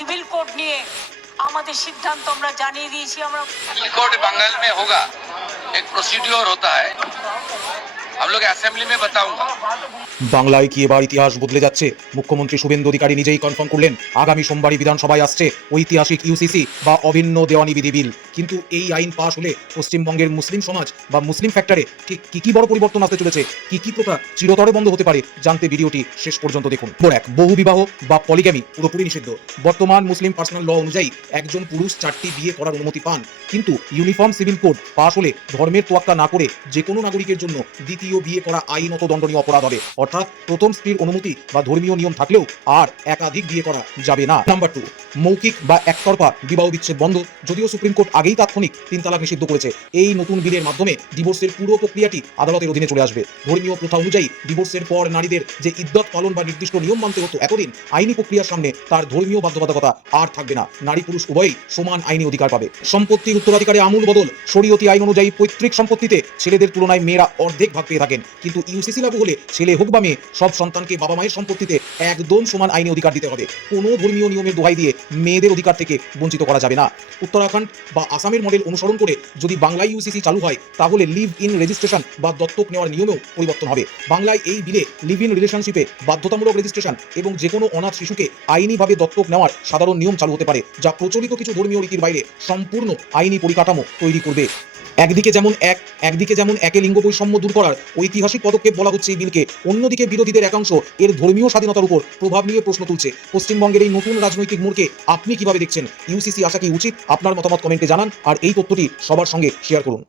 Civil code নিয়ে আমাদের সিদ্ধান্ত আমরা জানিয়ে দিয়েছি। আমরা सिविल कोड बंगाल में होगा, एक प्रोसीड्योर होता है, हम लोग असेंबली में बताऊंगा। বাংলায় কি এবার ইতিহাস বদলে যাচ্ছে? মুখ্যমন্ত্রী শুভেন্দু অধিকারী নিজেই কনফার্ম করলেন আগামী সোমবারই বিধানসভায় আসছে ঐতিহাসিক ইউসিসি বা অভিন্ন দেওয়ানি বিধি বিল। কিন্তু এই আইন পাশ হলে পশ্চিমবঙ্গের মুসলিম সমাজ বা মুসলিম ফ্যাক্টরে ঠিক কি বড় পরিবর্তন আসতে চলেছে, কি প্রথা চিরতরে বন্ধ হতে পারে, জানতে ভিডিওটি শেষ পর্যন্ত দেখুন। নম্বর 1, বহু বিবাহ বা পলিগ্যামি পুরোপুরি নিষিদ্ধ। বর্তমান মুসলিম পার্সোনাল ল অনুযায়ী একজন পুরুষ 4টি বিয়ে করার অনুমতি পান, কিন্তু ইউনিফর্ম সিভিল কোড পাশ হলে ধর্মের তোয়াক্কা না করে যে কোনো নাগরিকের জন্য দ্বিতীয় বিয়ে করা আইনত দণ্ডনীয় অপরাধ হবে। অর্থাৎ প্রথম স্ত্রীর অনুমতি বা ধর্মীয় নিয়ম থাকলেও আর একাধিক বিয়ে করা যাবে না। নাম্বার 2, মৌখিক বা একতরফা বিবাহ বিচ্ছেদ বন্ধ। যদিও সুপ্রিম কোর্ট আগেই তাৎক্ষণিক 3 তালাক নিষিদ্ধ করেছে, এই নতুন বিলের মাধ্যমে ডিভোর্সের পুরো প্রক্রিয়াটি আদালতের অধীনে চলে আসবে। ধর্মীয় প্রথা অনুযায়ী ডিভোর্সের পর নারীদের যে ইদ্যত পালন বা নির্দিষ্ট নিয়ম মানতে হতো এতদিন, আইনি প্রক্রিয়ার সামনে তার ধর্মীয় বাধ্যবাধকতা আর থাকবে না। নারী পুরুষ উভয়ই সমান আইনি অধিকার পাবে। সম্পত্তির উত্তরাধিকারে আমূল বদল। শরীয়তি আইন অনুযায়ী পৈতৃক সম্পত্তিতে ছেলেদের তুলনায় মেয়েরা অর্ধেক ভাগ পেয়ে থাকেন, কিন্তু ইউসিসি লাগু হলে ছেলে হোক বা মেয়ে সব সন্তানকে বাবা মায়ের সম্পত্তিতে একদম সমান আইনি অধিকার দিতে হবে। কোনো ধর্মীয় নিয়মের দোহাই দিয়ে মেয়েদের অধিকার থেকে বঞ্চিত করা যাবে না। উত্তরাখণ্ড বা আসামের মডেল অনুসরণ করে যদি বাংলায় ইউসিসি চালু হয়, তাহলে লিভ ইন রেজিস্ট্রেশন বা দত্তক নেওয়ার নিয়মেও পরিবর্তন হবে। বাংলায় এই বিলে লিভ ইন রিলেশনশিপে বাধ্যতামূলক রেজিস্ট্রেশন এবং যে কোনো অনাথ শিশুকে আইনিভাবে দত্তক নেওয়ার সাধারণ নিয়ম চালু হতে পারে, যা প্রচলিত কিছু ধর্মীয় রীতির বাইরে সম্পূর্ণ আইনি পরিকাঠামো তৈরি করবে। একদিকে যেমন একে লিঙ্গ বৈষম্য দূর করার ঐতিহাসিক পদক্ষেপ বলা হচ্ছে এই বিলকে, অন্যদিকে বিরোধীদের একাংশ এর ধর্মীয় স্বাধীনতার উপর প্রভাব নিয়ে প্রশ্ন তুলছে। পশ্চিমবঙ্গের এই নতুন রাজনৈতিক মোড়কে আপনি কিভাবে দেখছেন? ইউসিসি আসা কি উচিত? আপনার মতামত কমেন্টে জানান আর এই তথ্যটি সবার সঙ্গে শেয়ার করুন।